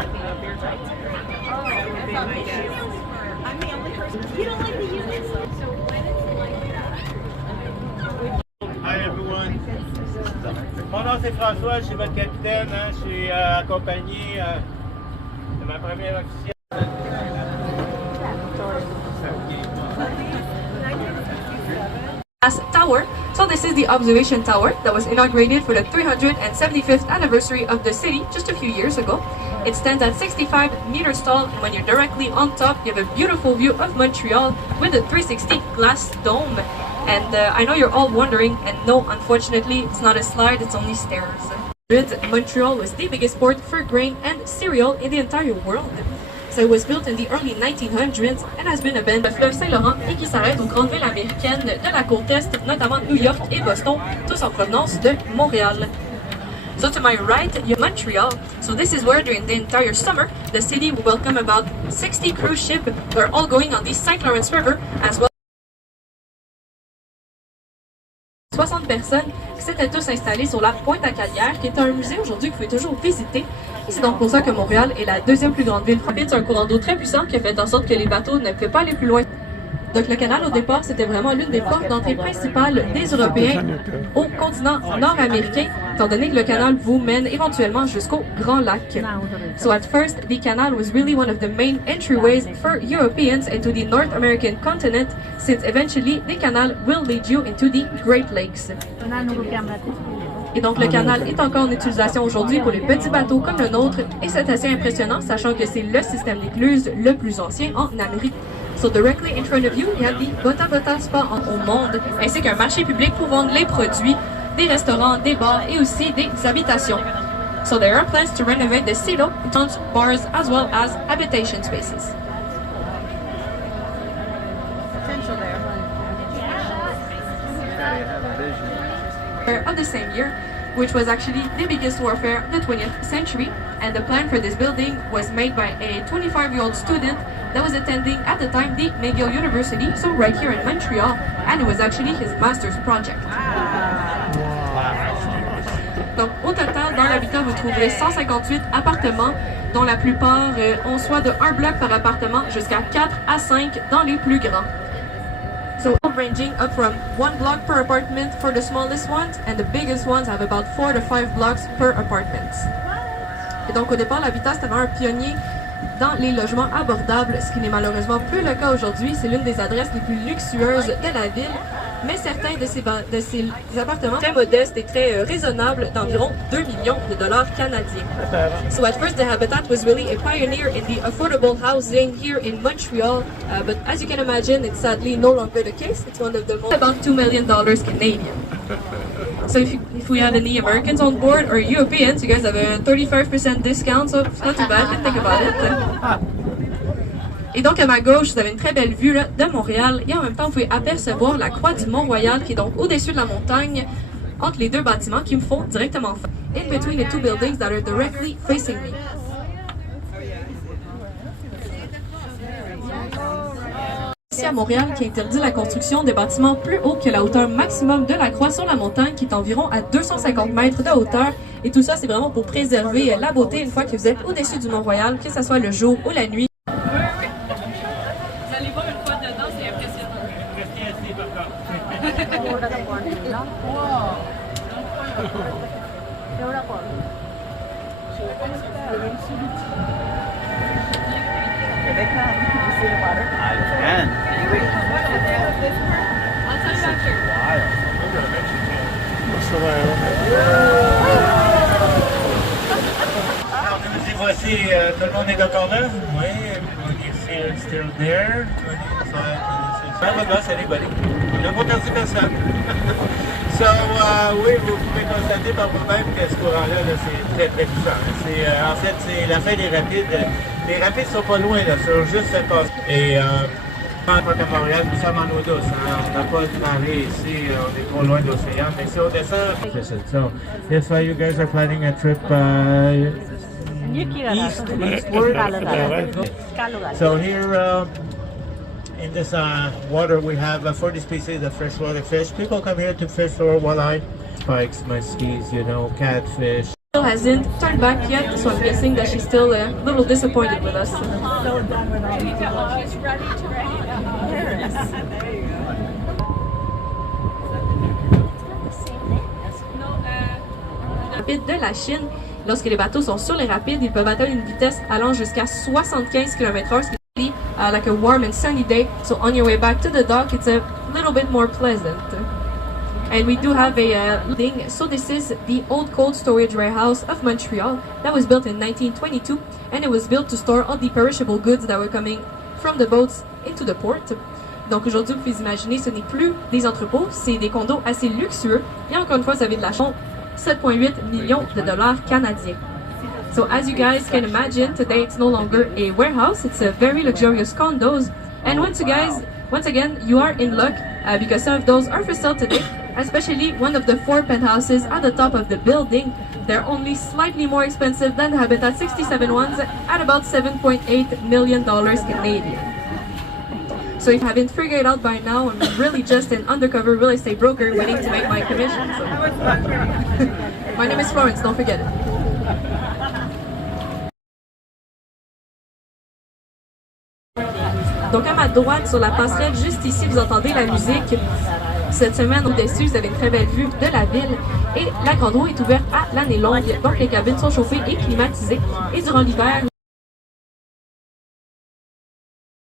lot of female beers, right? Oh, that would be my guess. I'm the only person. You don't like the units? So when it's like that. Hi everyone. Mon nom c'est François, je suis votre capitaine. Je suis accompagné de ma première officielle. Tower. So this is the observation tower that was inaugurated for the 375th anniversary of the city just a few years ago. It stands at 65 meters tall, and when you're directly on top, you have a beautiful view of Montreal with a 360 glass dome. And I know you're all wondering, and no, unfortunately, it's not a slide, it's only stairs. Montreal was the biggest port for grain and cereal in the entire world. So it was built in the early 1900s and has been abandoned. Le fleuve Saint-Laurent et qui s'arrête aux grandes villes américaines de la côte Est, notamment New York et Boston, tous en provenance de Montréal. So to my right, you have Montreal. So this is where during the entire summer, the city will welcome about 60 cruise ships that are all going on the St. Lawrence River as well. 60 personnes qui s'étaient tous installées sur la Pointe à Calière, qui est un musée aujourd'hui que vous pouvez toujours visiter. C'est donc pour ça que Montréal est la deuxième plus grande ville. C'est un courant d'eau très puissant qui a fait en sorte que les bateaux ne pouvaient pas aller plus loin. Donc le canal au départ, c'était vraiment l'une des portes d'entrée principales des Européens au continent nord-américain, étant donné que le canal vous mène éventuellement jusqu'au Grand Lac. So at first, the canal was really one of the main entryways for Europeans into the North American continent, since eventually the canal will lead you into the Great Lakes. Et donc le canal est encore en utilisation aujourd'hui pour les petits bateaux comme le nôtre, et c'est assez impressionnant, sachant que c'est le système d'écluse le plus ancien en Amérique. So directly in front of you, you have the Bota Bota Spa au monde, ainsi qu'un marché public pour vendre les produits, des restaurants, des bars et aussi des habitations. So there are plans to renovate the silo, bars as well as habitation spaces. Potential there. Of the same year, which was actually the biggest warfare of the 20th century, and the plan for this building was made by a 25-year-old student that was attending at the time the McGill University, so right here in Montreal, and it was actually his master's project. Donc au total, dans l'habitat, vous trouverez 158 appartements, dont la plupart ont soit de 1 bloc par appartement jusqu'à 4 à 5 dans les plus grands. So ranging up from 1 block per apartment for the smallest ones, and the biggest ones have about 4 to 5 blocks per apartment. Et donc au départ, l'habitat c'était un pionnier dans les logements abordables, ce qui n'est malheureusement plus le cas aujourd'hui. C'est l'une des adresses les plus luxueuses de la ville, mais certains de ces appartements très modestes et très raisonnables d'environ 2 millions de dollars canadiens. So at first the Habitat was really a pioneer in the affordable housing here in Montreal, but as you can imagine, it's sadly no longer the case. It's one of the most, about $2 million Canadian. So if we have any Americans on board or Europeans, you guys have a 35% discount, so it's not too bad, you can think about it. Et donc à ma gauche, vous avez une très belle vue là, de Montréal, et en même temps vous pouvez apercevoir la croix du Mont-Royal qui est donc au-dessus de la montagne, entre les deux bâtiments qui me font directement face. In between the two buildings that are directly facing me. Ici à Montréal, qui interdit la construction des bâtiments plus hauts que la hauteur maximum de la croix sur la montagne, qui est environ à 250 mètres de hauteur. Et tout ça, c'est vraiment pour préserver la beauté une fois que vous êtes au-dessus du Mont-Royal, que ce soit le jour ou la nuit. Vous allez voir une fois dedans, c'est impressionnant. Restez assis par contre. See the water? I can. I'll tell you after. Alors, nous y voici, tout le monde est encore là? Oui, c'est still there. Never lost anybody. On n'a pas perdu personne. So, oui, vous pouvez constater par vous-même que ce courant-là, -là, c'est très très puissant. En fait, c'est la fin des rapides. Les rapides sont pas loin, là, sont juste à passer. Et en tant qu'à Montréal, nous sommes en eau douce. Hein? On n'a pas de marée ici, on est trop loin de l'océan. Mais si on descend, so that's why you guys are planning a trip eastward. So here in this water, we have 40 species of freshwater fish. People come here to fish for walleye, spikes, muskies, you know, catfish. still hasn't turned back yet, so I'm guessing that she's still a little disappointed with us. So done with all these She's ready to Paris. There you go. Rapides de la Chine, lorsque les bateaux sont sur les rapides, ils peuvent atteindre une vitesse allant jusqu'à 75 km/h, ce qui est like a warm and sunny day. So on your way back to the dock, it's a little bit more pleasant. And we do have a thing. So this is the old cold storage warehouse of Montreal that was built in 1922, and it was built to store all the perishable goods that were coming from the boats into the port. Donc aujourd'hui, vous pouvez imaginer, ce n'est plus des entrepôts, c'est des condos assez luxueux. Et encore une fois, vous avez de la chance. 7,8 millions de dollars canadiens. So as you guys can imagine, today it's no longer a warehouse, it's a very luxurious condos. And once again, you are in luck because some of those are for sale today, especially one of the 4 penthouses at the top of the building. They're only slightly more expensive than the Habitat 67 ones at about $7.8 million Canadian. So if you haven't figured it out by now, I'm really just an undercover real estate broker waiting to make my commission. So. My name is Florence, don't forget it. Donc à ma droite, sur la passerelle, juste ici, vous entendez la musique. Cette semaine, au-dessus, vous avez une très belle vue de la ville. Et la grande roue est ouverte à l'année longue, donc les cabines sont chauffées et climatisées. Et durant l'hiver,